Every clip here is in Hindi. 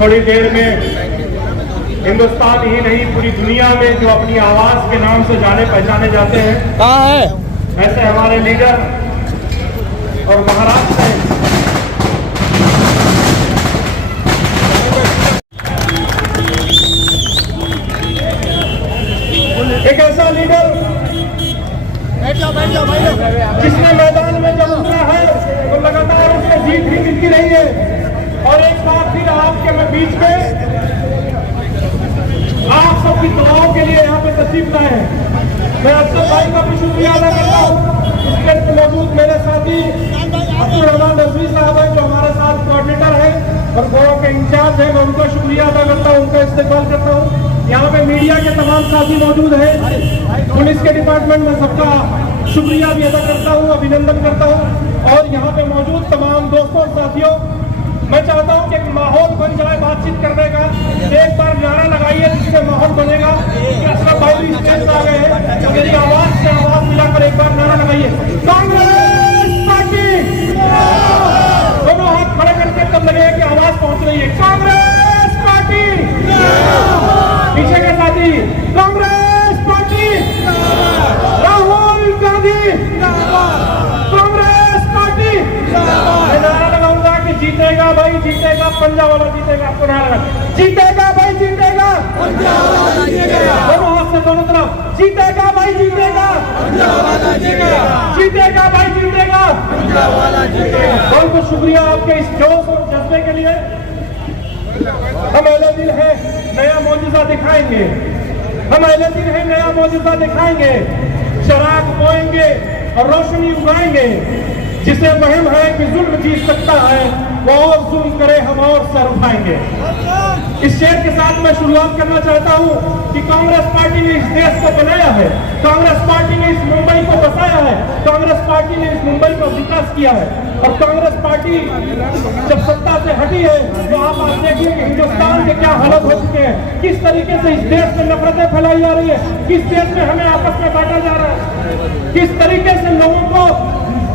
थोड़ी देर में हिंदुस्तान ही नहीं पूरी दुनिया में जो अपनी आवाज के नाम से जाने पहचाने जाते हैं, कहाँ है ऐसे हमारे लीडर और महाराष्ट्र में एक ऐसा लीडर जिसने मैदान में जब उतरा है तो लगातार उसको जीत ही मिलती रही है। और एक बार फिर आपके मैं बीच में आप सबकी दुआओं के लिए यहाँ पे तशरीफ लाए हैं। मैं अफसर भाई का भी शुक्रिया अदा करता हूँ। इसके मौजूद मेरे साथी अब्दुल रहमान रजवी साहब हैं जो हमारे साथ कोऑर्डिनेटर है और गोवा के इंचार्ज है, मैं उनका शुक्रिया अदा करता हूँ, उनका इस्तेमाल करता हूँ। यहाँ पे मीडिया के तमाम साथी मौजूद हैं, पुलिस के डिपार्टमेंट में सबका शुक्रिया भी अदा करता हूँ, अभिनंदन करता हूँ। और यहाँ पे मौजूद तमाम दोस्तों और साथियों, मैं चाहता हूँ कि एक माहौल बन जाए बातचीत करने का। एक बार नारा लगाइए जिससे माहौल बनेगा कि अशरफ भाई भी स्टेज पर आ गए हैं तो मेरी आवाज से आवाज मिलाकर एक बार नारा लगाइए, कांग्रेस पार्टी। दोनों हाथ खड़े करके तब लगे कि आवाज पहुंच रही है, कांग्रेस पार्टी। पीछे के साथी, कांग्रेस पार्टी, राहुल गांधी, कांग्रेस पार्टी। मैं नारा लगाऊंगा कि जीतेगा भाई जीतेगा, पंजाब वाला जीतेगा। आपको नारा जीतेगा भाई जीतेगा, दोनों हाथ से दोनों तरफ, जीतेगा भाई जीतेगा, जीतेगा भाई जीतेगा। बहुत बहुत शुक्रिया आपके इस जोश और जज्बे के लिए। हम अगले दिन है नया मौजूदा दिखाएंगे, हम अगले दिन है नया मौजूदा दिखाएंगे। चिराग बोएंगे और रोशनी उगाएंगे। जिसे वहम है कि जुल्म जीत सकता है वो और जुल्म करे हम और सर उठाएंगे। इस शेर के साथ मैं शुरुआत करना चाहता हूं कि कांग्रेस पार्टी ने इस देश को बनाया है, कांग्रेस पार्टी ने इस मुंबई को बसाया है, कांग्रेस पार्टी ने इस मुंबई का विकास किया है। और कांग्रेस पार्टी जब सत्ता से हटी है तो आप देखिए कि हिंदुस्तान के क्या हालत हो चुके हैं, किस तरीके से इस देश में नफरतें फैलाई जा रही है, किस देश में हमें आपस में बांटा जा रहा है, किस तरीके से लोगों को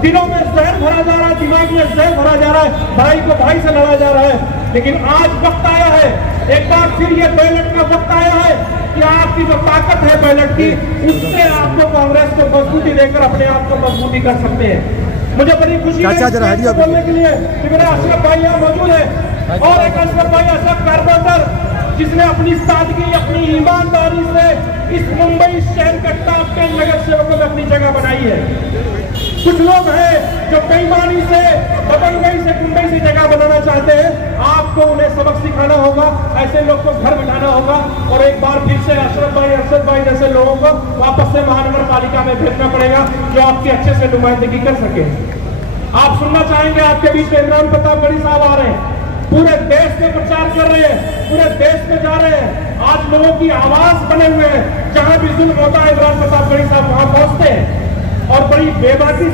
दिलों में जहर भरा जा रहा है, दिमाग में जहर भरा जा रहा है, भाई को भाई से लड़ा जा रहा है। लेकिन आज वक्त आया है, एक बार फिर ये बैलेट का वक्त आया है कि आपकी जो ताकत है बैलेट की, उससे आपको कांग्रेस को मजबूती देकर अपने आप को मजबूती कर सकते हैं। मुझे बड़ी खुशी है बोलने के लिए कि मेरे अशरफ भाई यहाँ मौजूद है और एक अशरफ भाई ऐसा कारपोरेटर जिसने अपनी सादगी, अपनी ईमानदारी से इस मुंबई शहर का टॉप 10 नगर सेवकों में अपनी जगह बनाई है। कुछ लोग हैं जो बेईमानी से, दबंगई से मुंबई से जगह बनाना चाहते हैं। आपको उन्हें सबक सिखाना होगा, ऐसे लोग को घर बिठाना होगा और एक बार फिर से अशरफ भाई जैसे लोगों को वापस से महानगर पालिका में भेजना पड़ेगा जो आपकी अच्छे से नुमाइंदगी कर सके। आप सुनना चाहेंगे, आपके बीच में इमरान प्रतापगढ़ी साहब आ रहे हैं, पूरे देश में प्रचार कर रहे हैं, पूरे देश में जा रहे हैं, आज लोगों की आवाज बने हुए हैं। जहां भी जुल्म होता है इमरान प्रतापगढ़ी साहब वहां पहुंचते हैं और बड़ी बेबाकी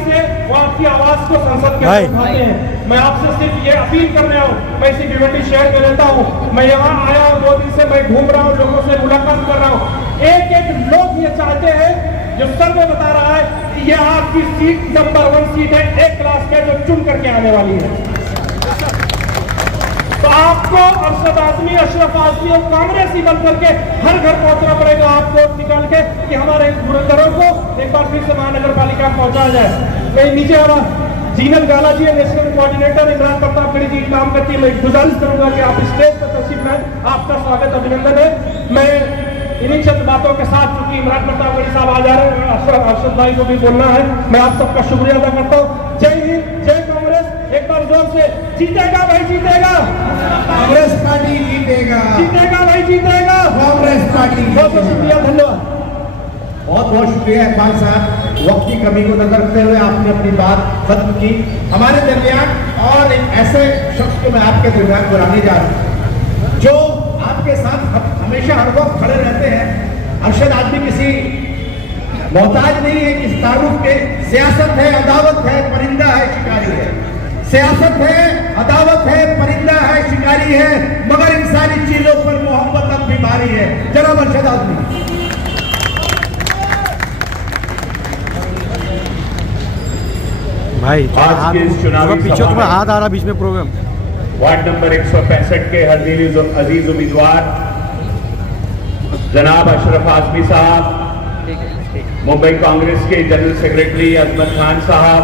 से वो आपकी आवाज को संसद के अंदर उठाते हैं। मैं आपसे सिर्फ ये अपील करने आऊँ, मैं इसी भिवंडी शहर में रहता हूँ, मैं यहाँ आया हूँ 2 दिन से, मैं घूम रहा हूँ, लोगों से मुलाकात कर रहा हूँ। एक एक लोग ये चाहते हैं, जो सर्वे बता रहा है कि ये आपकी सीट नंबर 1 सीट है एक क्लास के जो चुन करके आने वाली है। तो आपको अरशद आजमी, अशरफ आजमी और कांग्रेसी बन करके हर घर पहुंचना पड़ेगा, आपको निकाल के कि हमारे इस धुरंधरों को एक बार फिर से महानगर पालिका में पहुंचाया जाए। मैं नीचे आ रहा जीनल गाला जी नेशनल कोऑर्डिनेटर इमरान प्रतापगढ़ी जी काम करती है, मैं गुजारिश करूंगा कि आप स्टेज पर तशरीफ लाएं, आपका स्वागत अभिनंदन है। मैं इन्हीं चंद बातों के साथ, चूंकि इमरान प्रतापगढ़ी साहब आ जा रहे हैं, अरशद भाई को भी बोलना है, मैं आप सबका शुक्रिया अदा करता हूँ। जय हिंद, जय कांग्रेस। एक बार जोर से, जीतेगा भाई जीतेगा, कांग्रेस पार्टी जीतेगा, जीतेगा भाई जीतेगा, कांग्रेस पार्टी। बहुत बहुत शुक्रिया, धन्यवाद। बहुत बहुत शुक्रिया इकबाल साहब, वक्त की कमी को नजर रखते हुए आपने अपनी बात खत्म की हमारे दरमियान। और एक ऐसे शख्स को मैं आपके दरमियान बुलाने जा रहा हूँ जो आपके साथ हमेशा हर वक्त खड़े रहते हैं। अरशद आदमी किसी मोहताज नहीं है, किस तारुफ के। सियासत है, अदावत है, परिंदा है, शिकारी है। सियासत है, अदावत है, परिंदा है, शिकारी है, मगर इन सारी चीजों पर मोहब्बत अब भी भारी है। जनाब अरशद आदमी। भाई पीछे तुम्हें हाथ आ रहा बीच में प्रोग्राम। वार्ड नंबर 165 के हरदिल अजीज उम्मीदवार जनाब अशरफ आजमी साहब, मुंबई कांग्रेस के जनरल सेक्रेटरी अजमत खान साहब,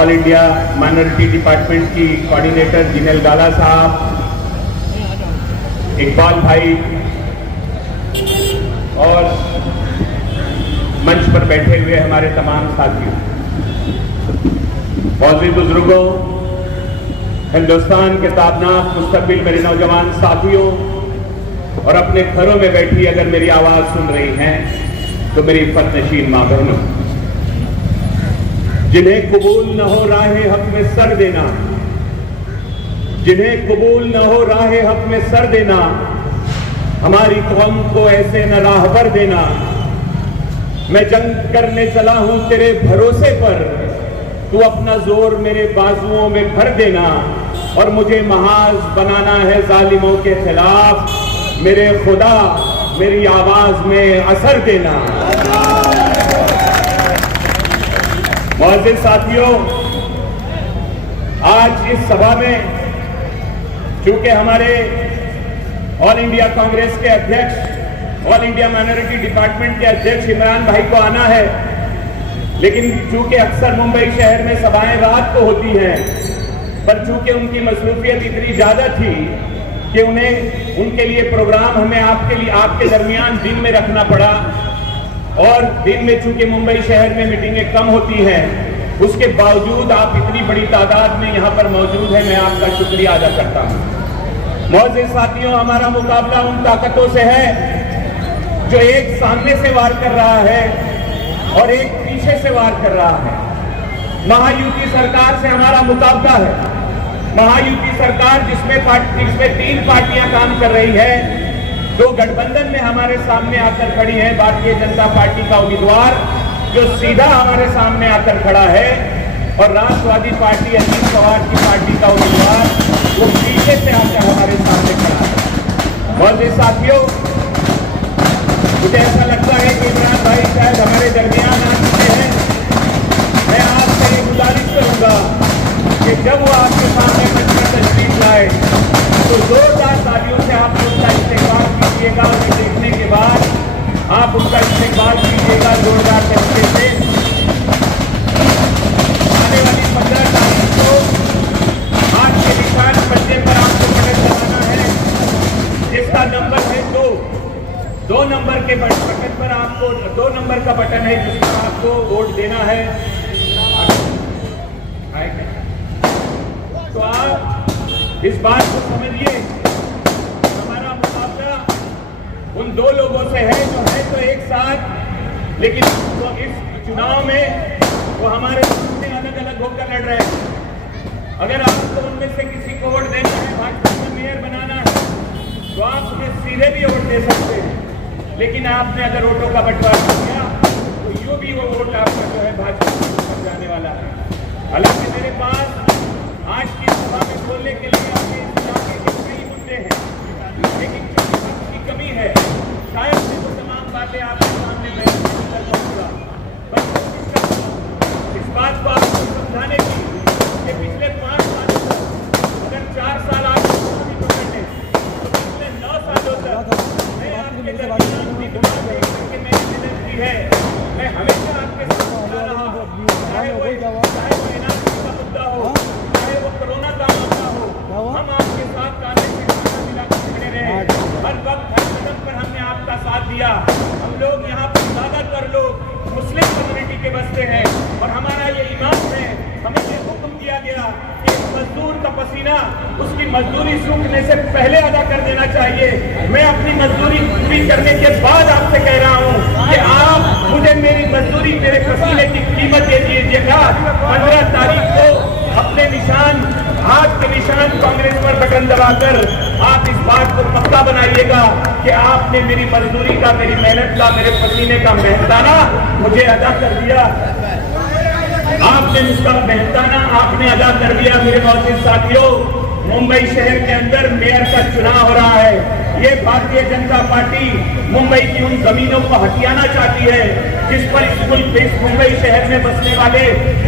ऑल इंडिया माइनॉरिटी डिपार्टमेंट की कोऑर्डिनेटर जिनेल गाला साहब, इकबाल भाई और मंच पर बैठे हुए हमारे तमाम साथियों, मौजूद बुजुर्गों, हिंदुस्तान के ताबनाक मुस्तकबिल मेरे नौजवान साथियों और अपने घरों में बैठी अगर मेरी आवाज सुन रही हैं तो मेरी फतनशीन मां बहनों, जिन्हें कबूल न हो राहे हक में सर देना, जिन्हें कबूल न हो राहे हक में सर देना, हमारी कौम को ऐसे न राहबर देना। मैं जंग करने चला हूं तेरे भरोसे पर, तू अपना जोर मेरे बाजुओं में भर देना और मुझे महाज बनाना है जालिमों के खिलाफ, मेरे खुदा मेरी आवाज में असर देना। मौजूद साथियों, आज इस सभा में चूंकि हमारे ऑल इंडिया कांग्रेस के अध्यक्ष, ऑल इंडिया माइनॉरिटी डिपार्टमेंट के अध्यक्ष इमरान भाई को आना है, लेकिन चूंकि अक्सर मुंबई शहर में सभाएं रात को होती हैं, पर चूंकि उनकी मसरूफियत इतनी ज्यादा थी कि उन्हें उनके लिए प्रोग्राम हमें आपके दरमियान दिन में रखना पड़ा, और दिन में चूंकि मुंबई शहर में मीटिंगें कम होती हैं, उसके बावजूद आप इतनी बड़ी तादाद में यहाँ पर मौजूद हैं, मैं आपका शुक्रिया अदा करता हूँ। मौजूद साथियों, हमारा मुकाबला उन ताकतों से है जो एक सामने से वार कर रहा है और एक पीछे से वार कर रहा है। महायुति सरकार से हमारा मुकाबला है। महायुति सरकार जिसमें 3 पार्टियां काम कर रही है, 2 गठबंधन में हमारे सामने आकर खड़ी है। भारतीय जनता पार्टी का उम्मीदवार जो सीधा हमारे सामने आकर खड़ा है, और राष्ट्रवादी पार्टी अजीत पवार की पार्टी का उम्मीदवार वो पीछे से आकर हमारे सामने खड़ा है। मौजूद साथियों, मुझे ऐसा लगता है कि इमरान भाई शायद हमारे दरमियान आ चुके हैं। मैं आपसे ये गुजारिश करूंगा कि जब वो आपके सामने मंच पर तशरीफ लाए तो जोरदार तालियों से आप उनका इस्तेमाल कीजिएगा, और देखने के बाद आप उनका इस्तेमाल कीजिएगा जोरदार तरीके से। आने वाली 15 तारीख को आज के निशान पट्टे पर आपको बटन दबाना है, जिसका नंबर है 2 नंबर के बटन पर आपको 2 नंबर का बटन है जिस पर आपको वोट देना है। तो आप इस बात को समझिए, हमारा मुकाबला उन 2 लोगों से है जो है तो एक साथ, लेकिन वो इस चुनाव में वो हमारे सामने अलग अलग होकर लड़ रहे हैं। अगर आपको उनमें से किसी को वोट देना है, भाजपा को मेयर बनाना है, तो आप उन्हें सीधे भी वोट दे सकते हैं, लेकिन आपने अगर वोटों का बंटवारा किया तो यूं भी वो वोट आपका जो है भाजपा को जाने वाला है। हालांकि मेरे पास आज की सभा में बोलने के लिए अपने इलाके के कई मुद्दे हैं, लेकिन क्योंकि वक्त की कमी है, शायद से वो तमाम बातें आपके सामने मैं कर पाऊंगा। बस कोशिश करूंगा इस बात को आपको समझाने की कि पिछले 5 सालों तक, अगर 4 साल आप पकड़ लें तो पिछले 9 सालों तक मैं आपके दरमियान करके मैंने मेहनत की है। मैं हमेशा आपके साथ खड़ा रहा, चाहे वो एनआरसी का मुद्दा हो, चाहे वो कोरोना का मुद्दा हो, हम आपके साथ कांधे से कांधा मिलाकर खड़े रहे। हर वक्त हर कदम पर हमने आपका साथ दिया। हम लोग यहाँ पर ज्यादातर लोग मुस्लिम कम्युनिटी के बसते हैं, और हमारा ये ईमान है, हमें ये हुक्म दिया गया कि मजदूर का पसीना उसकी मजदूरी सूखने से पहले अदा कर देना चाहिए। मैं अपनी मजदूरी पूरी करने के बाद आपसे कह रहा हूं कि आप मुझे मेरी मजदूरी, मेरे पसीने की कीमत दे दीजिएगा। 15 तारीख को अपने निशान, हाथ के निशान कांग्रेस पर बटन दबाकर आप इस बात को पक्का बनाइएगा कि आपने मेरी मजदूरी का, मेरी मेहनत का, मेरे पसीने का मेहनताना मुझे अदा कर दिया। आपने उसका मेहनताना आपने अदा कर दिया। मेरे मौजूद साथियों, मुंबई शहर के अंदर मेयर का चुनाव हो रहा है। ये भारतीय जनता पार्टी मुंबई की उन जमीनों को हथियाना चाहती है जिस पर मुंबई शहर में बसने वाले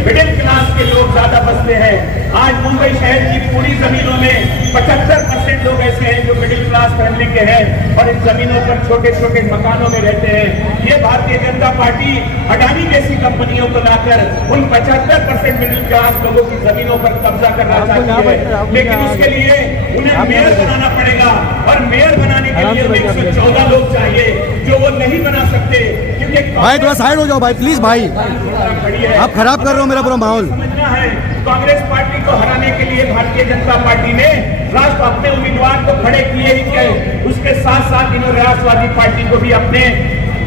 मिडिल क्लास के लोग ज्यादा बसते हैं। आज मुंबई शहर की पूरी जमीनों में 75% लोग ऐसे हैं जो मिडिल क्लास फैमिली के हैं और इन जमीनों पर छोटे छोटे मकानों में रहते हैं। ये भारतीय जनता पार्टी अडानी जैसी कंपनियों को लाकर उन 75% मिडिल क्लास लोगों की जमीनों पर कब्जा करना चाहती है, लेकिन उसके लिए उन्हें मेयर बनाना पड़ेगा और मेयर बनाने के लिए 114 लोग चाहिए जो वो नहीं बना सकते, क्योंकि भाई थोड़ा साइड हो जाओ भाई, प्लीज भाई, आप खराब कर रहे हो मेरा पूरा माहौल। समझना है कांग्रेस पार्टी को हराने के लिए भारतीय जनता पार्टी ने राष्ट्र अपने उम्मीदवार को खड़े किए ही किए, उसके साथ साथ इन्होंने राष्ट्रवादी पार्टी को भी अपने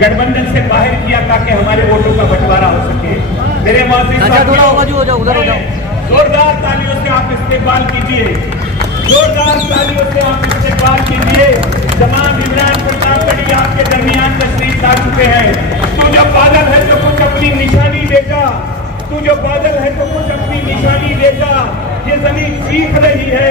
गठबंधन से बाहर किया ताकि हमारे वोटों का बंटवारा हो सके। मेरे जोरदार तालियों से आप इस्तेमाल कीजिए, जोरदार तालियों से आप इस्तेमाल कीजिए। जनाब इमरान प्रताप गढ़ी आपके दरमियान तशरीफ ला चुके हैं। तू जब बादल है तो कुछ अपनी निशानी देगा, तू जो बादल है तो कुछ अपनी निशानी देगा। ये जमीन चीख रही है,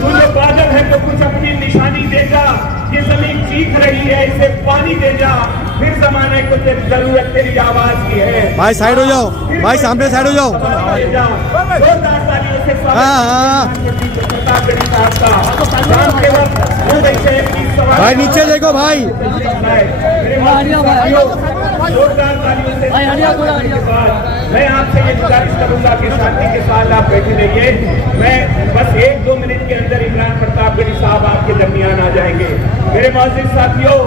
तू जो बादल है तो कुछ अपनी निशानी देगा। ये जमीन चीख रही है, इसे पानी दे जा, फिर जमाने को तेरी जरूरत तेरी आवाज की है। भाई साइड हो जाओ, भाई सामने साइड हो जाओ। जोरदार तालियों से भाई नीचे देखो भाई, जोरदार तालियों से मैं आपसे ये गुजारिश करूंगा कि शांति के साथ आप बैठे रहिए। मैं बस 1-2 मिनट के अंदर इमरान प्रताप गढ़ी साहब आपके दरमियान आ जाएंगे। मेरे मोअज़्ज़िज़ साथियों,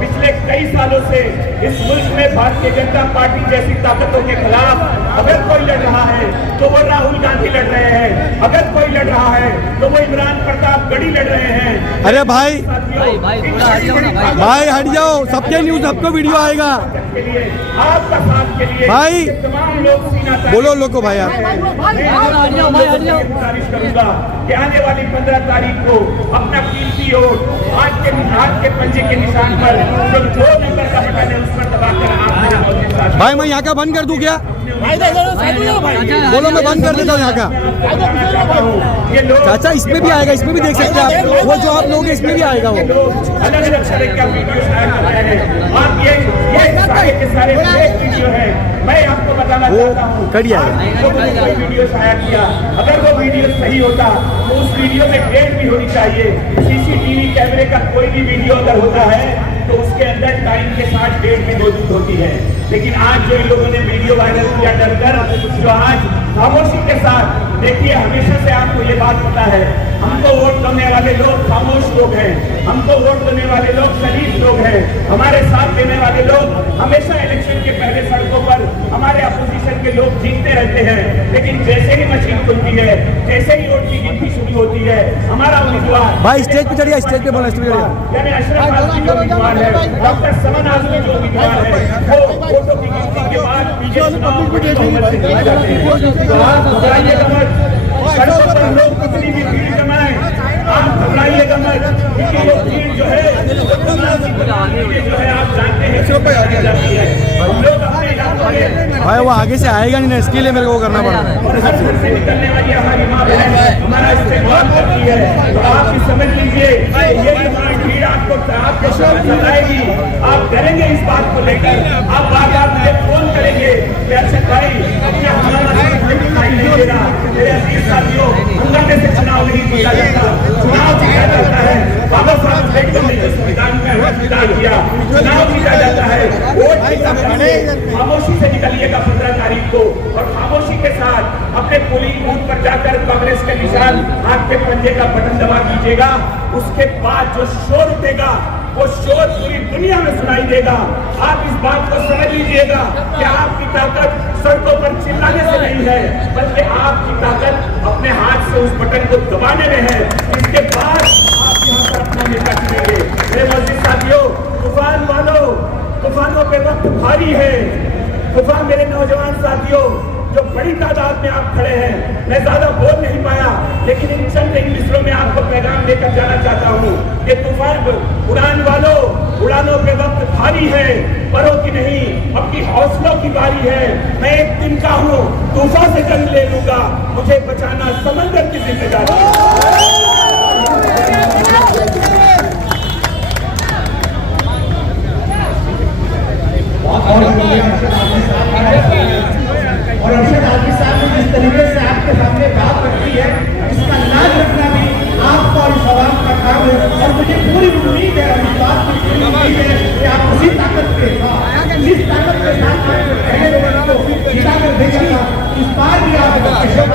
पिछले कई सालों से इस मुल्क में भारतीय जनता पार्टी जैसी ताकतों के खिलाफ अगर कोई लड़ रहा है तो वो राहुल गांधी लड़ रहे हैं, अगर कोई लड़ रहा है तो वो इमरान प्रताप गढ़ी लड़ रहे हैं। अरे भाई भाई हट जाओ, सबके न्यूज सबको वीडियो आएगा के लिए आपका साथ के लिए भाई, तमाम लोग सीना बोलो लोग को भाई आप गुजारिश करूंगा कि आने वाली 15 तारीख को अपना कीमती वोट आज के पंजे के निशान पर जो 2 नंबर का बटन है उस पर दबाकर आप मेरे मोदी साथ भाई मैं यहाँ का बंद कर दूं क्या? बोलो मैं बंद कर देता हूँ यहाँ का। ये लोग चाचा इसमें भी आएगा, इसमें भी देख सकते हैं आप, वो जो आप लोग हैं इसमें भी आएगा वो। अलग अलग तरह का वीडियो शेयर कर रहे हैं और ये सारे के सारे फेक वीडियो है। मैं आपको बताना चाहता हूँ कड़ी आएगा। जो कोई वीडियो शायद किया, अगर वो वीडियो सही होता तो उस वीडियो में डेट भी होनी चाहिए। सीसीटीवी कैमरे का कोई भी वीडियो अगर होता है तो उसके अंदर टाइम के साथ डेट भी मौजूद होती है, लेकिन आज जो इन लोगों ने वीडियो वायरल किया डरकर, जो आज खामोशी के साथ, देखिए हमेशा से आपको ये बात पता है, हमको वोट देने वाले लोग खामोश लोग हैं, हमको वोट देने वाले लोग शरीफ लोग हैं, हमारे साथ देने वाले लोग हमेशा इलेक्शन के पहले सड़कों पर हमारे अपोजिशन के लोग जीतते रहते हैं, लेकिन जैसे ही मशीन खुलती है, जैसे ही वोट की गिनती शुरू होती है, हमारा उम्मीदवार भाई स्टेज पे चढ़िए, स्टेज पे बोला, स्टेज पे चढ़िए। यानी अशरफ आजमी जो उम्मीदवार है, डॉक्टर समन आजमी जो उम्मीदवार है, वो वोटों की गिनती के बाद पीछे चुनाव बड़ी बहुमत से जीत जाते हैं। तो आप घबराइएगा मत, सड़कों पर लोग कितनी भी भीड़ जमाएं, आप घबराइएगा मत, क्योंकि वो भीड़ जो है जो है आप जानते हैं जाती है। हम लोग अपने इलाकों में भाई वो आगे से आएगा नहीं ना, इसके लिए मेरे को करना पड़ा। और हर घर से निकलने वाली हमारी माँ बहन हमारा इस्तेमाल करती है, तो आप भी समझ लीजिए ये हमारी भीड़ आपको सताएगी, आप डरेंगे इस बात को लेकर, आप बार-बार मुझे फोन करेंगे कि अर्शद भाई अपना हंगामा दिखाई नहीं दे रहा। मेरे अजीज साथियों, हंगामे से चुनाव नहीं जीता जाता, चुनाव जीता जाता है। बाबा साहब अम्बेडकर ने जो संविधान में विधान किया, चुनाव जीता जाता है, वोट जीता जाता है। खामोशी से निकलिएगा 15 तारीख को और खामोशी के साथ अपने पोलिंग बूथ पर जाकर कांग्रेस के निशान हाथ के पंजे का बटन दबा दीजिएगा। उसके बाद जो शोर उठेगा वो शोर पूरी दुनिया में सुनाई देगा। आप इस बात को समझ लीजिएगा कि आपकी ताकत सड़कों पर चिल्लाने से नहीं है, बल्कि आपकी ताकत अपने हाथ से उस बटन को दबाने में है। इसके बाद आप यहाँ पर अपना नेता चुनेंगे। मेरे मोअज़्ज़िज़ साथियों, तूफान वालों, तूफानों पे वक्त भारी है। तूफान मेरे नौजवान साथियों, जो बड़ी तादाद में आप खड़े हैं, मैं ज्यादा बोल नहीं पाया, लेकिन इन चंद मिसरों में आपको पैगाम देकर जाना चाहता हूँ कि तूफान उड़ान वालों, उड़ानों के वक्त भारी है, परों की नहीं, अपनी हौसलों की बारी है। मैं एक दिन का हूँ, तूफान से जंग ले लूंगा, मुझे बचाना समंदर की जिम्मेदारी है। और अर्शद आलवी साहब ने जिस तरीके से इस वक्त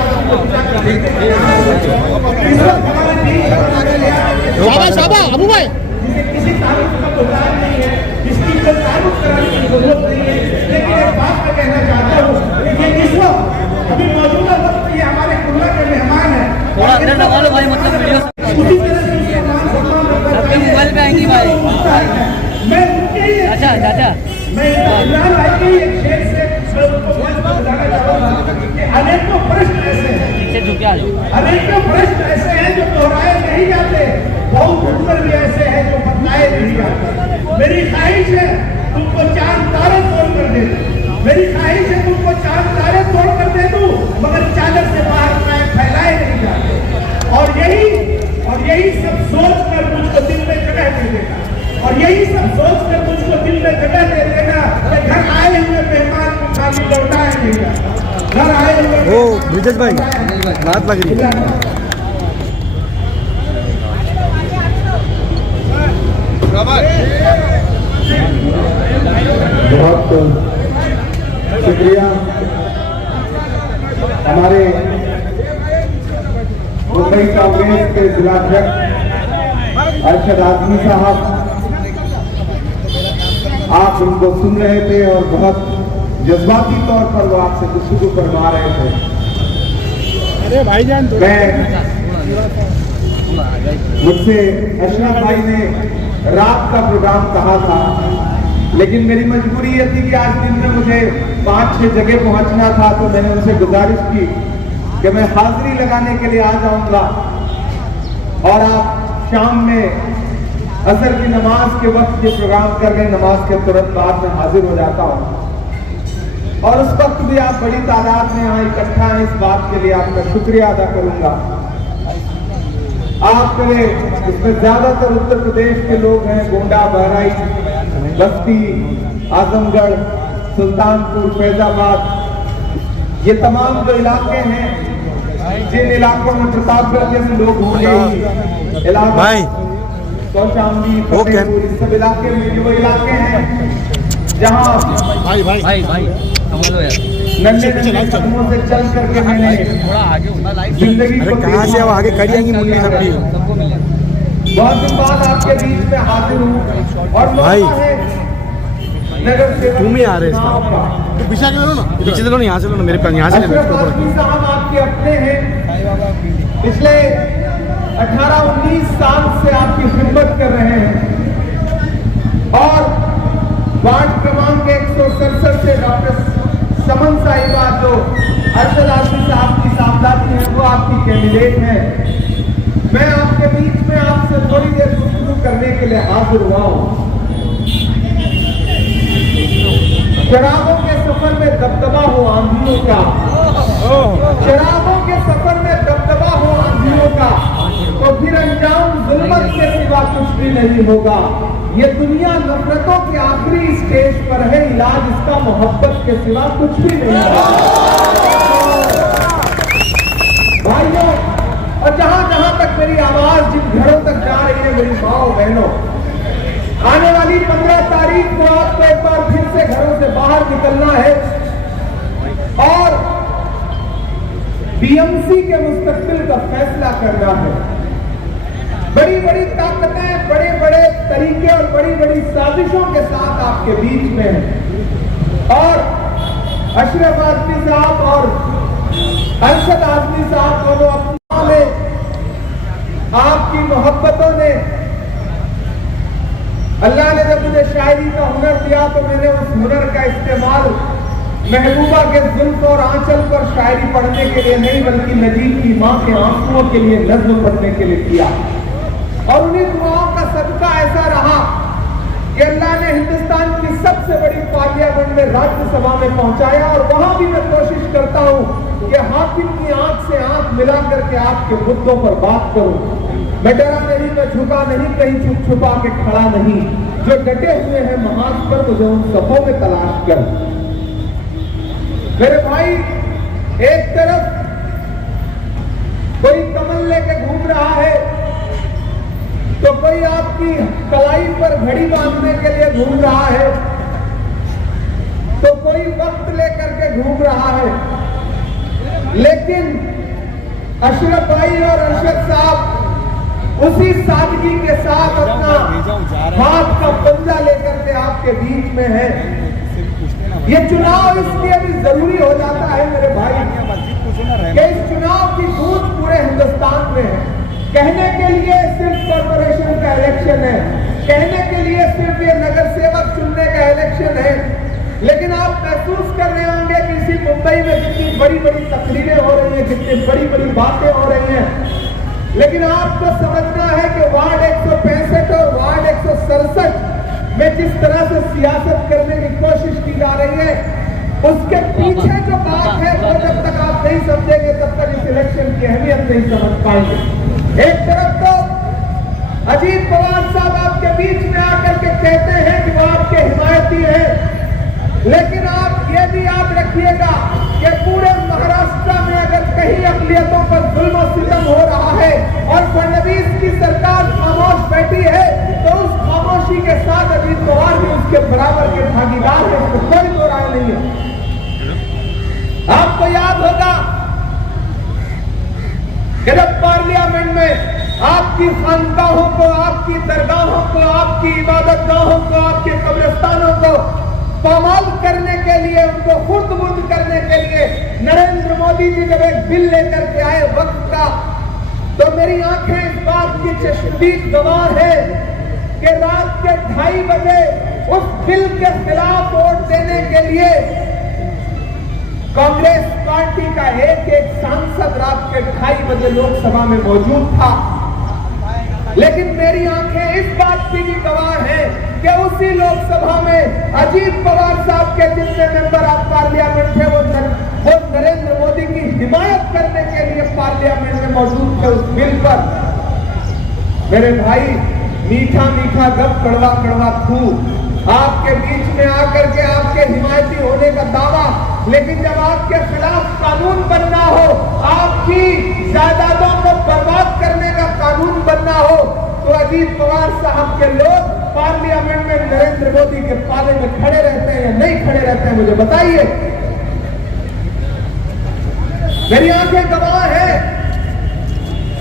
हमारे देश अबू भाई जिसे किसी तारीफ का बुखार नहीं है, जिसकी कोई तारीफ कराने की जरूरत नहीं है, लेकिन एक बात मैं कहना चाहता हूँ कि इस वक्त अभी मौजूदा वक्त ये हमारे खुला के मेहमान है। थोड़ा अंदर लगा लो भाई, मतलब वीडियो उसी तरह से उसका मान सम्मान रखना सबके चाहिए। मोबाइल पे आएंगी भाई। मैं उनके ही चाचा चाचा मैं इमरान भाई के एक शेर से मैं उनको वॉइस को बताना चाहूँगा कि अनेकों प्रश्न ऐसे हैं, पीछे झुके आ जाओ। अनेकों प्रश्न ऐसे हैं जो दोहराए नहीं जाते, बहुत उत्तर भी ऐसे हैं जो बतलाए नहीं जाते। मेरी ख्वाहिश है तुमको चांद तारे तोड़ कर दे दूं, मेरी ख्वाहिश है तुमको चांद तारे तोड़ कर दे दूं, मगर चादर से बाहर पैर फैलाए नहीं जाते। और यही सब सोच कर मुझको दिल में जगह दे देगा, और यही सब सोच कर मुझको दिल में जगह दे देगा कि घर आए हुए मेहमान को खाली लौटाया नहीं जाता। घर आए हुए ओ ब्रिजेश भाई बात लग रही है। बहुत शुक्रिया हमारे मुंबई कांग्रेस के जिलाध्यक्ष अरशद आजमी साहब, आप उनको सुन रहे थे और बहुत जज्बाती तौर पर वो आपसे गुफ्तगू फरमा रहे थे। अरे भाईजान मैं मुझसे अशरफ भाई ने रात का प्रोग्राम कहा था, लेकिन मेरी मजबूरी ये थी कि आज दिन में मुझे 5-6 जगह पहुंचना था, तो मैंने उनसे गुजारिश की कि मैं हाजिरी लगाने के लिए आ जाऊंगा और आप शाम में असर की नमाज के वक्त ये प्रोग्राम कर रहे, नमाज के तुरंत बाद में हाजिर हो जाता हूँ। और उस वक्त भी आप बड़ी तादाद में यहाँ इकट्ठा हैं, इस बात के लिए आपका शुक्रिया अदा करूंगा। आप मेरे इसमें ज्यादातर उत्तर प्रदेश के लोग हैं, गोंडा, बहराइच, बस्ती, आजमगढ़, सुल्तानपुर, फैजाबाद, ये तमाम जो इलाके हैं, जिन इलाकों में प्रतापगढ़ जैसे लोग होंगे ही, इलाहाबाद, कौशाम्बी, फतेहपुर, इस सब इलाके में वो इलाके हैं जहाँ भाई समझ लो यार, नन्हे कदमों से चल करके मैंने थोड़ा आगे होना लाइव जिंदगी अरे को कहाँ से अब आगे खड़ी आएंगी मुन्नी सब भी। सबको मिले। बहुत दिन बाद आपके बीच में हाजिर हूँ और भाई, मौका है नगर सेवक तुम ही आ रहे चुनाव का। पीछे के लो ना, पीछे से लो ना, यहाँ से लो ना, मेरे पास यहाँ से ले अशरफ लो। आजमी साहब आपके अपने हैं, पिछले 18-19 साल से आपकी खिदमत कर रहे हैं और वार्ड क्रमांक 167 से डॉक्टर समन साहिबा जो अरशद आजमी साहब की साहबजादी है, वो आपकी कैंडिडेट हैं। मैं आपके बीच में आपसे थोड़ी देर गुफ्तगू करने के लिए हाजिर हुआ हूँ। शराबों के सफर में दबदबा हो आंधियों का, शराबों के सफर में दबदबा हो आंधियों का, तो फिर अंजाम जुल्मत के सिवा कुछ भी नहीं होगा। ये दुनिया नफरतों के आखिरी स्टेज पर है, इलाज इसका मोहब्बत के सिवा कुछ भी नहीं है। भाइयों, और जहां जहां तक मेरी आवाज जिन घरों तक जा रही है मेरी माओ बहनों, आने वाली 15 तारीख को आपको एक बार फिर से घरों से बाहर निकलना है और बीएमसी के मुस्तकबिल का फैसला करना है। बड़ी बड़ी ताकतें, बड़े बड़े तरीके और बड़ी बड़ी साजिशों के साथ आपके बीच में है और अशरफ आजमी साहब और अरशद आजमी साहब दोनों अपनों ने, आपकी मोहब्बतों ने, अल्लाह ने जब मुझे शायरी का हुनर दिया तो मैंने उस हुनर का इस्तेमाल महबूबा के जुल्फ और आंचल पर शायरी पढ़ने के लिए नहीं, बल्कि नजीब की मां के आंसुओं के लिए नज्म पढ़ने के लिए किया। और उन्हीं दुआओं का सदका ऐसा रहा कि अल्लाह ने हिंदुस्तान की सबसे बड़ी पार्लियामेंट में राज्यसभा में पहुंचाया और वहां भी मैं कोशिश करता हूं कि हाकिम की आंख से आंख मिला करके आपके मुद्दों पर बात करूं। मैं डरा नहीं, मैं झुका नहीं, कहीं छुप छुपा के खड़ा नहीं। जो डटे हुए हैं महाज पर, मुझे उन सबों में तलाश कर। मेरे भाई, एक तरफ कोई कमल लेके घूम रहा है तो कोई आपकी कलाई पर घड़ी बांधने के लिए घूम रहा है, तो कोई वक्त लेकर के घूम रहा है। लेकिन अशरफ भाई और अरशद साहब उसी सादगी के साथ अपना हाथ का पंजा लेकर के आपके बीच में है। ये चुनाव इसलिए भी जरूरी हो जाता है मेरे भाई कि इस चुनाव की गूंज पूरे हिंदुस्तान में है। कहने के लिए सिर्फ कॉर्पोरेशन का इलेक्शन है, कहने के लिए सिर्फ ये नगर सेवक चुनने का इलेक्शन है, लेकिन आप महसूस कर रहे होंगे कि इसी मुंबई में कितनी बड़ी बड़ी तकरीरें हो रही हैं, कितनी बड़ी बड़ी बातें हो रही हैं, लेकिन आपको समझना है कि वार्ड 165 और वार्ड 167 में जिस तरह से सियासत करने की कोशिश की जा रही है, उसके पीछे जो बात है वो जब तक आप नहीं समझेंगे तब तक इस इलेक्शन की अहमियत नहीं समझ पाएंगे। एक तरफ तो अजीत पवार साहब आपके बीच में आकर के कहते हैं कि वो आपके हिमायती हैं, लेकिन आप ये भी याद रखिएगा कि पूरे महाराष्ट्र में अगर कहीं अक़लियतों पर जुल्म और सितम हो रहा है और फडणवीस की सरकार खामोश बैठी है, तो उस खामोशी के साथ अजीत पवार भी उसके बराबर के भागीदार है, इसमें कोई दो राय नहीं है। आपको याद होगा कि जब पार्लियामेंट में आपकी खानकाहों को, आपकी दरगाहों को, आपकी इबादतगाहों को, आपके कब्रिस्तानों को पामाल करने के लिए, उनको खुर्द-बुर्द करने के लिए नरेंद्र मोदी जी जब एक बिल लेकर के आए वक्त का, तो मेरी आंखें इस बात की चश्मदीद गवाह है कि रात के 2:30 बजे उस बिल के खिलाफ वोट देने के लिए कांग्रेस पार्टी का एक सांसद रात के 2:30 बजे लोकसभा में मौजूद था। लेकिन मेरी आंखें इस बात की भी गवाह हैं कि उसी लोकसभा में अजीत पवार साहब के जितने मेंबर ऑफ पार्लियामेंट थे वो नरेंद्र मोदी की हिमायत करने के लिए पार्लियामेंट में मौजूद थे उस बिल पर। मेरे भाई, मीठा मीठा गप कड़वा कड़वा थू, आपके बीच में आकर के आपके हिमायती होने का दावा, लेकिन जब आपके खिलाफ कानून बनना हो, आपकी जायदादों को बर्बाद करने का कानून बनना हो, तो अजीत पवार साहब के लोग पार्लियामेंट में नरेंद्र मोदी के पाले में खड़े रहते हैं या नहीं खड़े रहते हैं, मुझे बताइए। मेरी आंखें गवाह है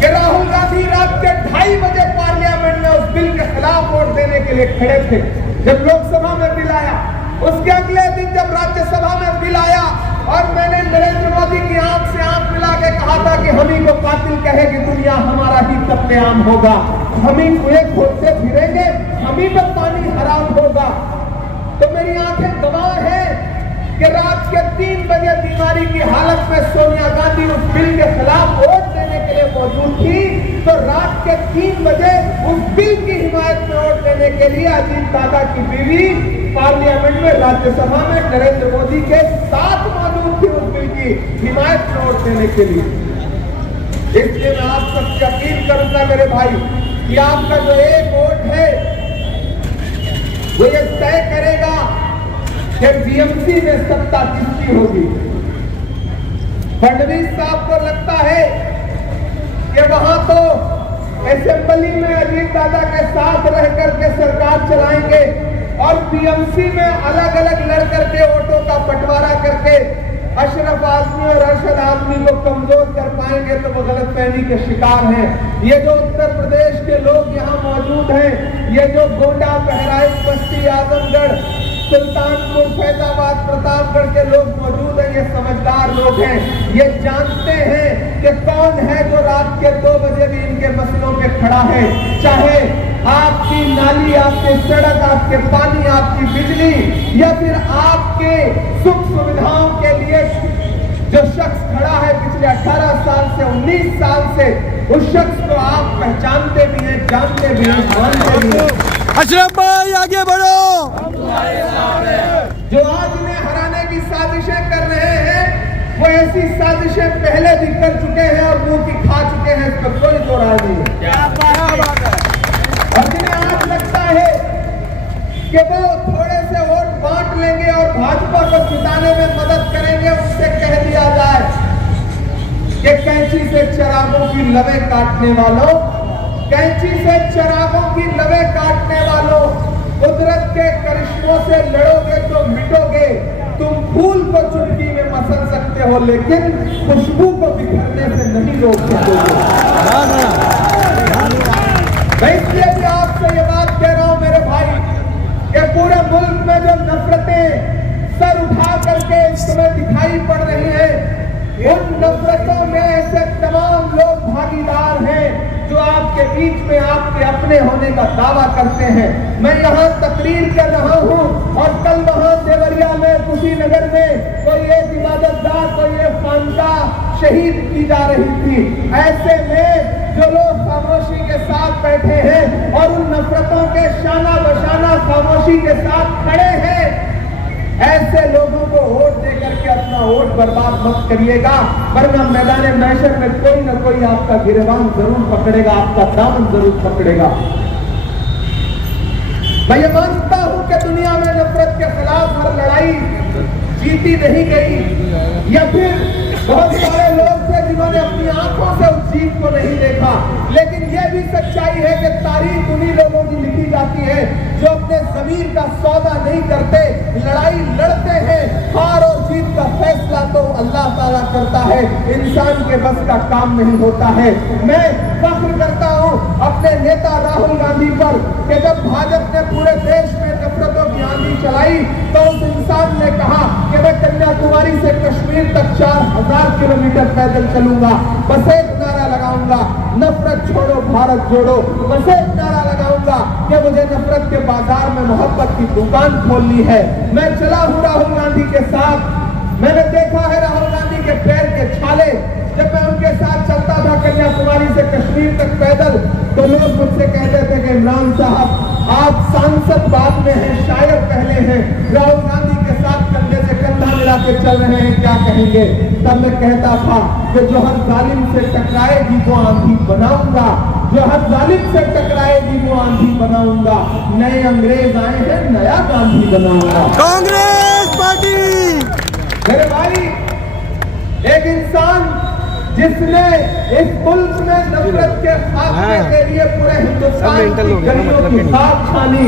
कि राहुल गांधी रात के 2:30 बजे पार्लियामेंट में उस बिल के खिलाफ वोट देने के लिए खड़े थे जब लोकसभा में बिल आया। उसके अगले दिन जब राज्यसभा में बिल आया और मैंने नरेंद्र मोदी की आंख से आंख मिला के कहा था कि हम ही को कातिल कहेगी दुनिया, हमारा ही कत्लेआम होगा, हम ही कुएं खोदते फिरेंगे, हम ही पर पानी हराम होगा, तो मेरी आंखें गवाह है कि रात के 3 बजे बीमारी की हालत में सोनिया गांधी उस बिल के खिलाफ वोट देने के लिए मौजूद थी, तो रात के 3 बजे उस बिल की हिमायत में वोट देने के लिए अजीत दादा की बीवी पार्लियामेंट में राज्यसभा में नरेंद्र मोदी के साथ मौजूद थी उस बिल की हिमायत में वोट देने के लिए। इसलिए मैं आप सबसे अपील करूंगा मेरे भाई कि आपका जो एक वोट है वो ये तय करेगा कि बीएमसी में सत्ता किसकी होगी। फडणवीस साहब को लगता है कि वहां तो असेंबली में अजीत दादा के साथ रह करके सरकार चलाएंगे और बीएमसी में अलग अलग लड़ करके वोटों का बंटवारा करके अशरफ आदमी और अरशद आदमी को कमजोर कर पाएंगे, तो वो गलतफहमी के शिकार हैं। ये जो उत्तर प्रदेश के लोग यहाँ मौजूद हैं, ये जो गोंडा, बहराइच, बस्ती, आजमगढ़, सुल्तानपुर, फैजाबाद, प्रतापगढ़ के लोग मौजूद हैं, ये समझदार लोग हैं, ये जानते हैं कि कौन है जो रात के 2 बजे भी इनके मसलों पे खड़ा है। चाहे आपकी नाली, आपकी सड़क, आपके पानी, आपकी बिजली या फिर आपके सुख सुविधाओं के लिए जो शख्स खड़ा है पिछले 18 साल से 19 साल से, उस शख्स को आप पहचानते भी हैं, जानते भी हैं, मानते भी हैं। अशरफ भाई आगे बढ़ो। जो आज इन्हें हराने की साजिशें कर रहे हैं, वो ऐसी साजिशें पहले भी कर चुके हैं और मुंह की खा चुके हैं, इसका कोई दो राय नहीं है। और जिन्हें आज लगता है कि वो थोड़े से वोट बांट लेंगे और भाजपा को जिताने में मदद करेंगे, उससे कह दिया जाए कि कैंची से चिरागों की लवे काटने वालों, कैंची से चिरागों की लवे काटने वालों, कुदरत के करिश्मों से लड़ोगे तो मिटोगे, तुम फूल को चुटकी में मसल सकते हो, लेकिन खुशबू को बिखरने से नहीं रोक सकोगे। मैं इसलिए भी आपसे ये बात कह रहा हूं मेरे भाई, कि पूरे मुल्क में जो नफरतें सर उठा करके इस समय दिखाई पड़ रही है, उन नफरतों में ऐसे तमाम लोग भागीदार हैं जो आपके बीच में आपके अपने होने का दावा करते हैं। मैं यहाँ तकरीर कर रहा हूँ और कल वहाँ देवरिया में, कुशीनगर में कोई एक इबादतगाह, कोई एक खानकाह शहीद की जा रही थी। ऐसे में जो लोग खामोशी के साथ बैठे हैं और उन नफरतों के शाना बशाना खामोशी के साथ खड़े हैं, ऐसे लोगों को वोट देकर के अपना वोट बर्बाद मत करिएगा, वरना मैदान महशर में कोई न कोई आपका गिरबान जरूर पकड़ेगा, आपका दामन जरूर पकड़ेगा। मैं ये मानता हूं कि दुनिया में नफरत के खिलाफ हर लड़ाई जीती नहीं गई, या फिर बहुत सारे लोग थे जिन्होंने अपनी आंखों से उस जीत को नहीं देखा, लेकिन यह भी सच्चाई है कि तारीख उन्हीं लोगों की लिखी जाती है जो अपने जमीर का सौदा नहीं करते, लड़ाई लड़ते हैं। हार और जीत का फैसला तो अल्लाह ताला करता है, इंसान के बस का काम नहीं होता है। मैं फख्र करता हूं अपने नेता राहुल गांधी पर कि जब भाजपा ने पूरे देश में नफरतों की आंधी चलाई तो उस इंसान ने कहा कि मैं कन्याकुमारी से कश्मीर तक 4000 किलोमीटर पैदल चलूंगा, बस एक नारा लगाऊंगा, नफरत छोड़ो भारत जोड़ो। बस एक नारा लगाऊंगा कि मुझे नफरत के बाजार में मोहब्बत की दुकान खोलनी है। मैं चला हूं राहुल गांधी के साथ, मैंने देखा है राहुल गांधी के पैर के छाले। जब मैं उनके साथ चलता था कन्याकुमारी से कश्मीर तक पैदल, तो लोग मुझसे कहते थे कि इमरान साहब आप सांसद बाद में हैं, शायर पहले हैं, राहुल गांधी के साथ कंधे से कंधा मिला के चल रहे हैं, क्या कहेंगे? तब मैं कहता था कि जो हर जालिम से टकराएगी वो आंधी बनाऊंगा, जो हर जालिम से टकराएगी वो आंधी बनाऊंगा। नए अंग्रेज आए हैं, नया गांधी बनाऊंगा। कांग्रेस पार्टी। मेरे भाई, एक इंसान जिसने इस मुल्क में नफरत के खात्मे के लिए पूरे हिंदुस्तान की गलियों की खाक छानी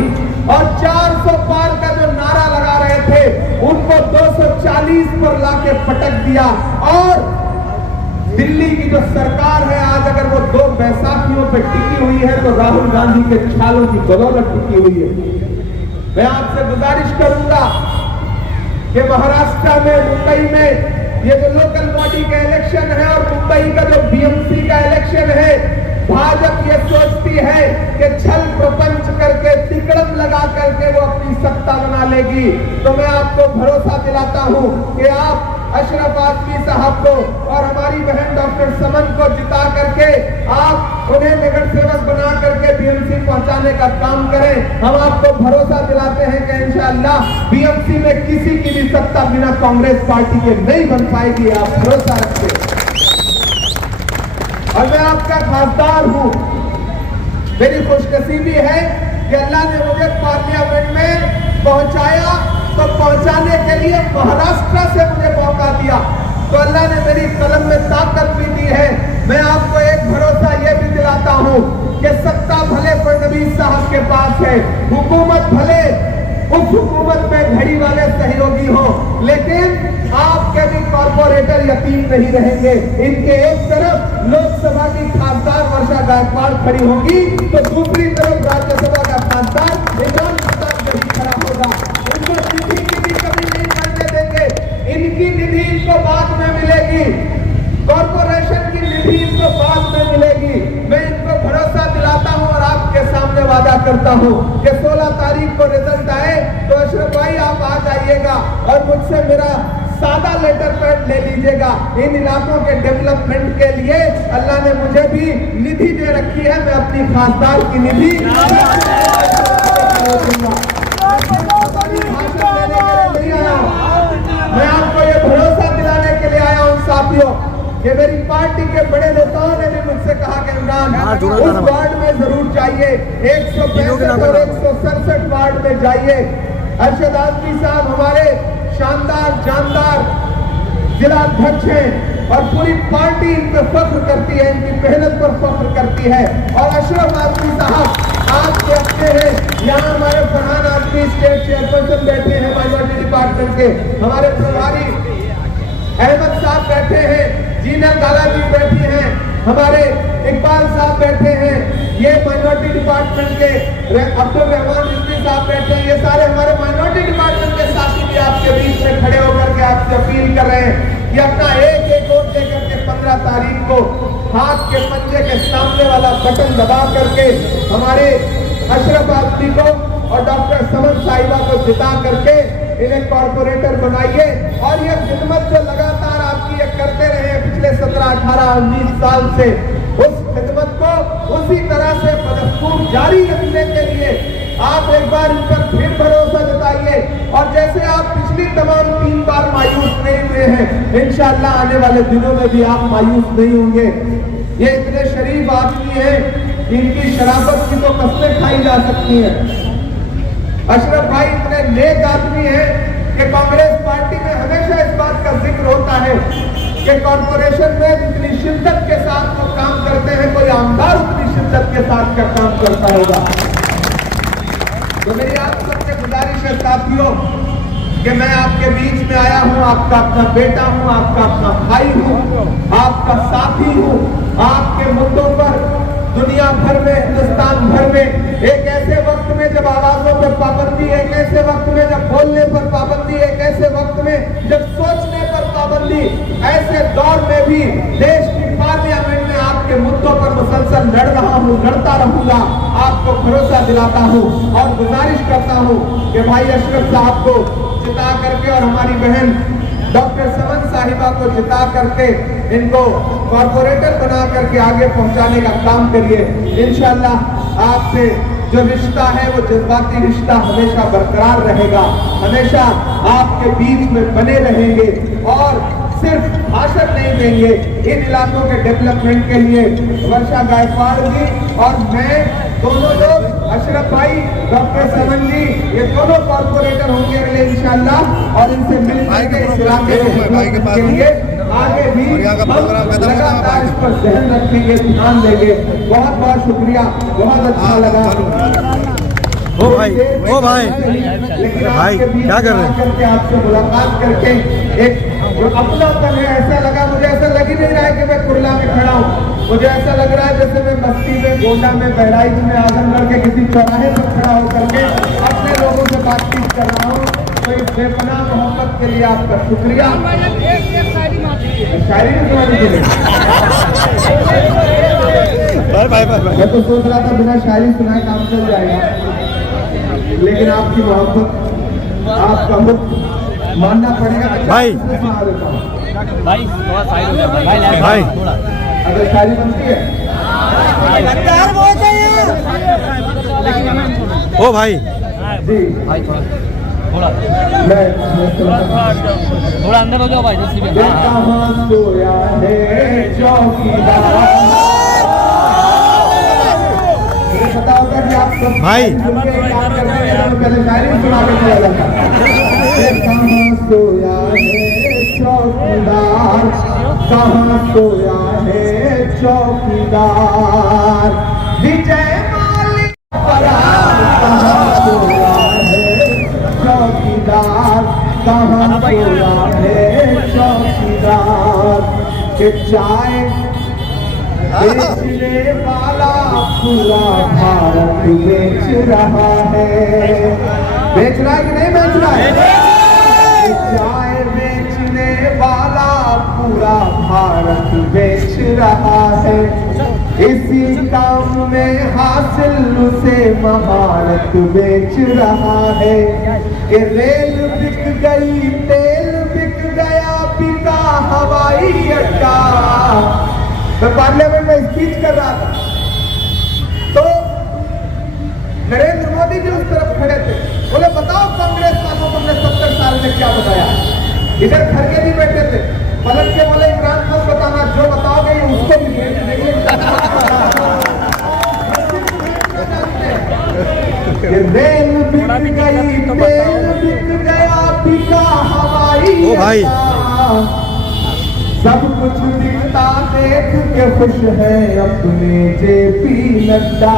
और 400 पार का जो नारा लगा रहे थे उनको 240 पर लाके पटक दिया, और दिल्ली की जो सरकार है आज अगर वो 2 बैसाखियों पे टिकी हुई है तो राहुल गांधी के छालों की बदौलत टिकी हुई है। मैं आपसे गुजारिश करूंगा कि महाराष्ट्र में, मुंबई में ये जो लोकल बॉडी का इलेक्शन है और मुंबई का जो बीएमसी का इलेक्शन है, भाजपा ये सोचती है कि छल प्रपंच करके, तिकड़म लगा करके वो अपनी सत्ता बना लेगी। तो मैं आपको भरोसा दिलाता हूं कि आप अशरफ आजमी साहब को और हमारी बहन डॉक्टर समन को जिता करके आप उन्हें नगर सेवक बना करके बीएमसी पहुंचाने का काम करें। हम आपको भरोसा दिलाते हैं कि इंशाअल्लाह बीएमसी में किसी की भी सत्ता बिना कांग्रेस पार्टी के नहीं बन पाएगी, आप भरोसा रखें। और मैं आपका खासदार हूं, मेरी खुशनसीबी है कि अल्लाह ने मुझे पार्लियामेंट में पहुंचाया, तो पहुंचाने के लिए महाराष्ट्र से मुझे मौका दिया, तो अल्लाह ने मेरी कलम में ताकत भी दी है। मैं आपको एक भरोसा यह भी दिलाता हूं कि सत्ता भले फडणवीस साहब के पास है, हुकूमत भले उस हुकूमत में घड़ी वाले सहयोगी हो, लेकिन आपके भी कॉर्पोरेटर यतीम नहीं रहेंगे। इनके एक तरफ लोकसभा की खासदार वर्षा गायकवाड़ खड़ी होगी तो दूसरी तरफ राज्यसभा का खासदार इमरान खान जब खड़ा होगा। इनको निधि की भी कमी नहीं करने देंगे, इनकी निधि इनको बाद में मिलेगी, कॉर्पोरेशन की निधि इनको बाद में मिलेगी। मैं इनको भरोसा दिलाता हूं और आपके सामने वादा करता हूं कि 16 तारीख को रिजल्ट आए तो अशरफ भाई आप आ जाइएगा और मुझसे मेरा सादा लेटर पैड ले लीजिएगा। इन इलाकों के डेवलपमेंट के लिए अल्लाह ने मुझे भी निधि दे रखी है, मैं अपनी खासदार की निधि मैं आपको ये भरोसा दिलाने के लिए आया हूं साथियों कि मेरी पार्टी के बड़े नेताओं ने भी मुझसे कहा कि इमरान उस वार्ड में जरूर जाइए, 165 और 167 वार्ड में जाइए। अरशद आजमी साहब हमारे शानदार जानदार जिला अध्यक्ष हैं और पूरी पार्टी इन पे फख्र करती है, इनकी मेहनत पर फख्र करती है। और अशरफ आजमी साहब आप देखते हैं यहाँ हमारे फरहान आजमी स्टेट चेयरपर्सन बैठे हैं माइनॉरिटी डिपार्टमेंट के, हमारे प्रभारी अहमद साहब बैठे हैं, जीनत गाला जी बैठी हैं, हमारे इकबाल साहब बैठे हैं, ये माइनॉरिटी डिपार्टमेंट के अब्दुल रहमान रिजवी साहब बैठे हैं। ये सारे हमारे माइनॉरिटी डिपार्टमेंट के साथी भी आपके बीच में खड़े होकर के आपसे अपील कर रहे हैं कि अपना एक एक वोट देकर के 15 तारीख को हाथ के पंजे के सामने वाला बटन दबा करके हमारे अशरफ आदमी को और डॉक्टर समन साहिबा को जिता करके इन्हें कॉर्पोरेटर बनाइए। और ये खिदमत जो लगातार आपकी ये करते रहे हैं पिछले 17, 18, 19 साल से, उस खिदमत को उसी तरह से बदस्तूर जारी रखने के लिए आप एक बार इन पर फिर भरोसा जताइए। और जैसे आप पिछली तमाम 3 बार मायूस नहीं हुए हैं, इंशाअल्लाह आने वाले दिनों में भी आप मायूस नहीं होंगे। ये इतने शरीफ आदमी हैं, इनकी शराफत की तो कस्में खाई जा सकती हैं। अशरफ भाई इतने नेक आदमी हैं कि कांग्रेस पार्टी में हमेशा इस बात का जिक्र होता है कि कॉर्पोरेशन में जितनी शिद्दत के साथ वो काम करते हैं, कोई आमदार उतनी शिद्दत के साथ क्या काम करता होगा। तो मेरी आप सबसे गुजारिश है साथियों कि मैं आपके बीच में आया हूं, आपका अपना बेटा हूं, आपका अपना भाई हूं, आपका साथी हूं। आपके मुद्दों पर दुनिया भर में, हिंदुस्तान भर में, एक ऐसे वक्त में जब आवाजों पर पाबंदी, एक ऐसे वक्त में जब बोलने पर पाबंदी, एक ऐसे वक्त में जब सोचने पर पाबंदी, ऐसे दौर में भी देश की पार्लियामेंट में आपके मुद्दों पर मुसलसल लड़ रहा हूँ, लड़ता रहूंगा। आपको भरोसा दिलाता हूँ और गुजारिश करता हूँ कि भाई अशरफ साहब को जिता करके और हमारी बहन डॉक्टर समन साहिबा को जिता करके इनको कॉर्पोरेटर बना करके आगे पहुंचाने का काम करिए। इंशाअल्लाह आपसे जो रिश्ता है वो जज्बाती रिश्ता हमेशा बरकरार रहेगा, हमेशा आपके बीच में बने रहेंगे और सिर्फ भाषण नहीं देंगे। इन इलाकों के डेवलपमेंट के लिए वर्षा गायकवाड़ जी और मैं दोनों लोग, अशरफ भाई, डॉक्टर समन जी, ये दोनों कॉर्पोरेटर होंगे अगले इंशाअल्लाह और इनसे मिलकर के इस इलाके के लिए आगे भी लगातार इस पर ध्यान रखेंगे, ध्यान देंगे। बहुत बहुत शुक्रिया, बहुत अच्छा लगा। ओ भाई भाई क्या कर रहे हैं? आपसे मुलाकात करके एक जो अपनापन है ऐसा लगा, मुझे ऐसा लग ही नहीं रहा है कि मैं कुर्ला में खड़ा हूँ। मुझे ऐसा लग रहा है जैसे मैं बस्ती में, गोंडा में, बहराइच में, आजमगढ़ के किसी चौराहे पर खड़ा होकर के अपने लोगों से बातचीत कर रहा हूँ। तो इस बेपनाह मोहब्बत के लिए आपका शुक्रिया। शायरी भी सुनानी चाहिए। मैं तो सोच रहा था बिना शायरी सुनाए काम चल जाएगा, लेकिन आपकी मोहब्बत, आपका मुक्त मानना पड़ेगा। भाई भाई थोड़ा साइड हो जाए भाई अगर शायरी बनती है ओ भाई जी, भाई थोड़ा मैं थोड़ा अंदर हो जाओ भाई। जैसे भी कहाँ सोया है चौकीदार। बताओ कि आप सब भाई। पहले शायरी सुना के चला जाता। कहाँ सोया है चौकीदार, कहाँ सोया है चौकीदार, विजय मालिक कहाँ सोया है चौकीदार, कहाँ सोया है चौकीदार, के चाय बेचने वाला पूरा भारत बेच रहा है। बेच रहा है कि नहीं बेच रहा है? चाय बेचने वाला पूरा भारत बेच रहा है। इसी काम में हासिल उसे महारत बेच रहा है। कि रेल बिक गई, तेल बिक गया, बिका हवाई अड्डा। मैं पार्लियामेंट में स्पीच कर रहा था तो नरेंद्र मोदी जी उस तरफ खड़े थे, बोले बताओ कांग्रेस वालों को हमने 70 साल में क्या बताया। इधर खड़गे जी बैठे थे, पलट के बोले इमरान खान बताना, जो बताओगे उसको भी रेल बिक गई, तेल बिक गया, बिका हवाई अड्डा। सब कुछ दिखता देख के खुश है अपने जेपी नड्डा।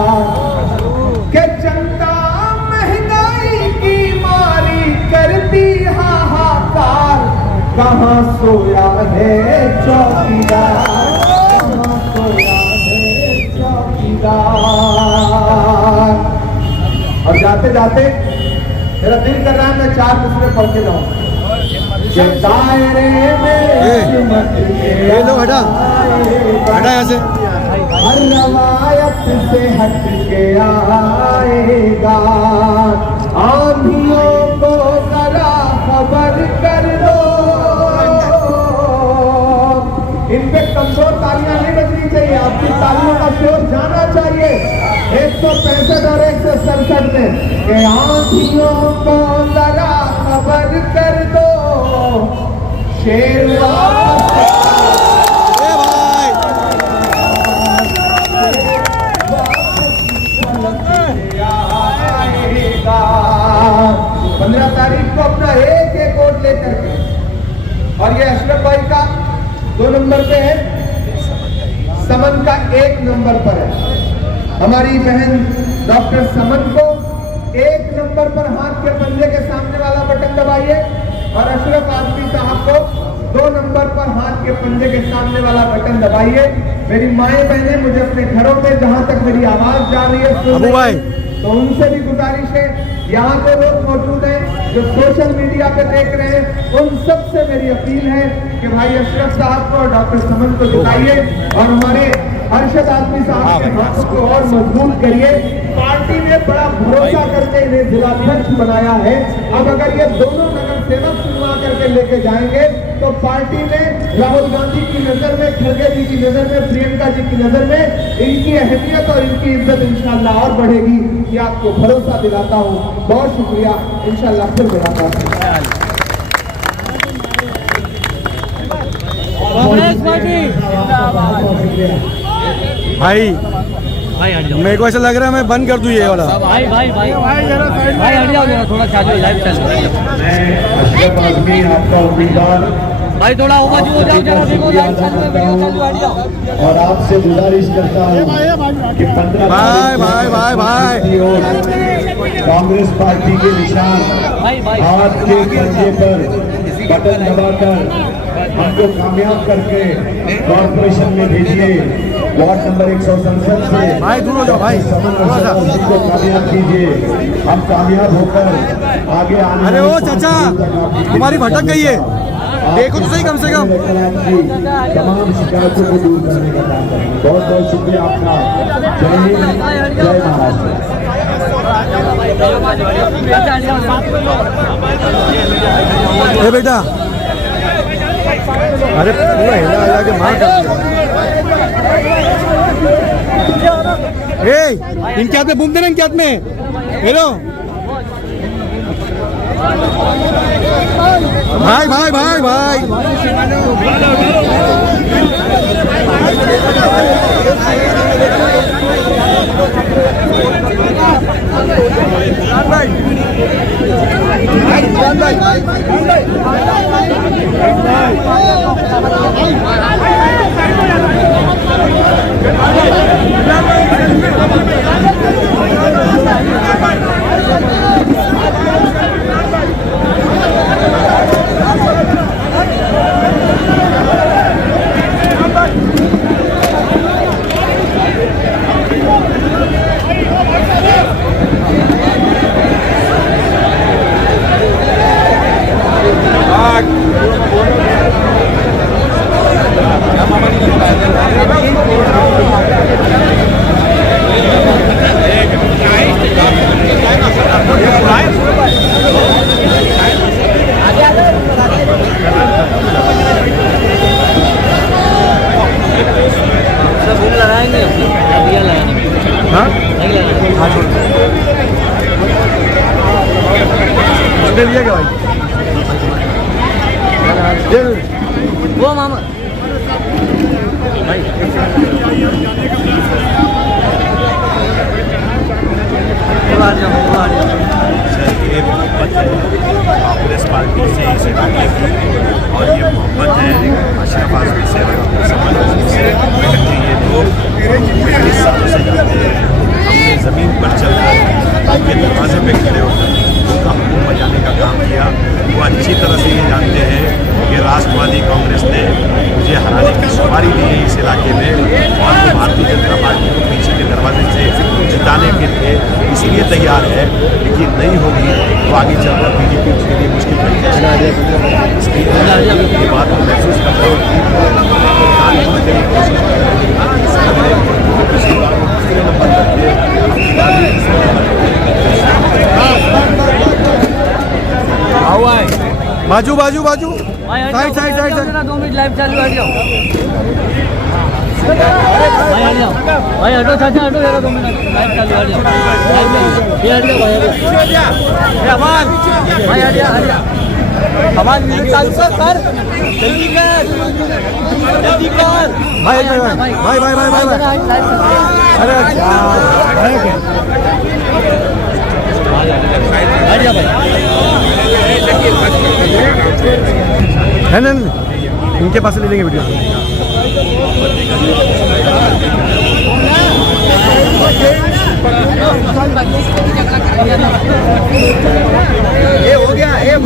कि जनता महंगाई की मारी करती हाहाकार, कहाँ सोया है चौकीदार, कहाँ सोया है चौकीदार। और जाते जाते मेरा दिल कर रहा है मैं 4 दूसरे पढ़ के जाऊं। दायरे में ये लो हटा यहाँ से। हर रवायत से हट के आएगा, आंधियों को जरा खबर कर दो। इन पे कमजोर तालियां नहीं बजनी चाहिए, आपकी तालियों का शोर जाना चाहिए। 165 और 167 में कि आंधियों को जरा खबर कर दो, शेर वापस 15 तारीख को अपना एक वोट लेकर के, और ये अशरफ भाई का 2 नंबर पे है, समन का 1 नंबर पर है। हमारी बहन डॉक्टर समन को 1 नंबर पर हाथ के पंजे के सामने वाला बटन दबाइए, और अशरफ आदमी साहब को 2 नंबर पर हाथ के पंजे के सामने वाला बटन दबाइए। मेरी माएं बहनें, मुझे अपने घरों में जहां तक मेरी आवाज जा रही है अबू भाई, तो उनसे भी गुजारिश है, यहाँ पे लोग मौजूद हैं जो सोशल मीडिया पे देख रहे हैं, उन सब से मेरी अपील है कि भाई अशरफ साहब को और डॉक्टर समन को जिताइए, और हमारे अरशद आदमी साहब के हाथों को और मजबूत करिए। पार्टी ने बड़ा भरोसा करके इन्हें जिलाध्यक्ष बनाया है। अब अगर ये दोनों नगर सेवक चुनवा करके लेके जाएंगे तो पार्टी में राहुल गांधी की नजर में, खड़गे जी की नजर में, प्रियंका जी की नजर में इनकी अहमियत और इनकी इज्जत इंशाल्लाह और बढ़ेगी। ये आपको भरोसा दिलाता हूँ। बहुत शुक्रिया, इंशाल्लाह फिर मुलाकात होगी। भाई मेरे को ऐसा लग रहा है मैं बंद कर दूं ये वाला। भाई हट जाओ जरा, थोड़ा चालू लाइव चल रहा है। अशरफ आदमी आपका उम्मीदवार, भाई थोड़ा ऊपर हो जाओ जरा, देखो लाइव चालू है, वीडियो चालू हट जाओ। और आपसे गुजारिश करता हूँ कि 15 भाई कांग्रेस पार्टी के निशान हाथ के पंजे पर बटन दबाकर हमको कामयाब करके कॉर्पोरेशन में भेजिए। वार्ड नंबर 167 से भाई दूर हो जाओ भाई, थोड़ा सा। हमको कामयाब कीजिए। हम कामयाब होकर आगे आने। अरे ओ चाचा, हमारी भटक गई है, देखो तो सही कम से कम। तमाम शिकायतों को दूर करने का काम करेंगे। बहुत बहुत शुक्रिया आपका। जय हिंद, जय महाराष्ट्र। ए बेटा, अरे पूरा हिला हिला के मार कर दिया। इनके हाथ में बूम देना, इनके हाथ में हेलो। भाई भाई भाई भाई वो मामा ये मोहब्बत है कांग्रेस पार्टी से इसे मिलने की, और ये मोहब्बत है अशरफ आज़मी से और समन आज़मी से। ये लोग 35 सालों से जाते हैं, अपनी ज़मीन पर चल रहे हैं। तो आगे चलकर बीजेपी उसके लिए मुश्किल बन जाएगी। इसलिए ये बात मैं महसूस करता हूँ कि प्रधानमंत्री कोशिश कर रहे हैं पिछली बार वो दूसरे नंबर पर थे, अपनी बार भी तीसरे नंबर पर थे। बाजू बाजू बाजू side side side side 2 minute live चालू हट जाओ भाई हट जाओ भाई हटो चाचा हटो जरा 2 मिनट लाइव चालू हट जाओ लाइव ये हट जाओ भाई अमान भाई हट जा अमान वीडियो चालू कर जल्दी कर भाई भाई भाई भाई भाई भाई भाई अरे हट जा भाई नहीं इनके पास से ले लेंगे वीडियो। ये हो गया ये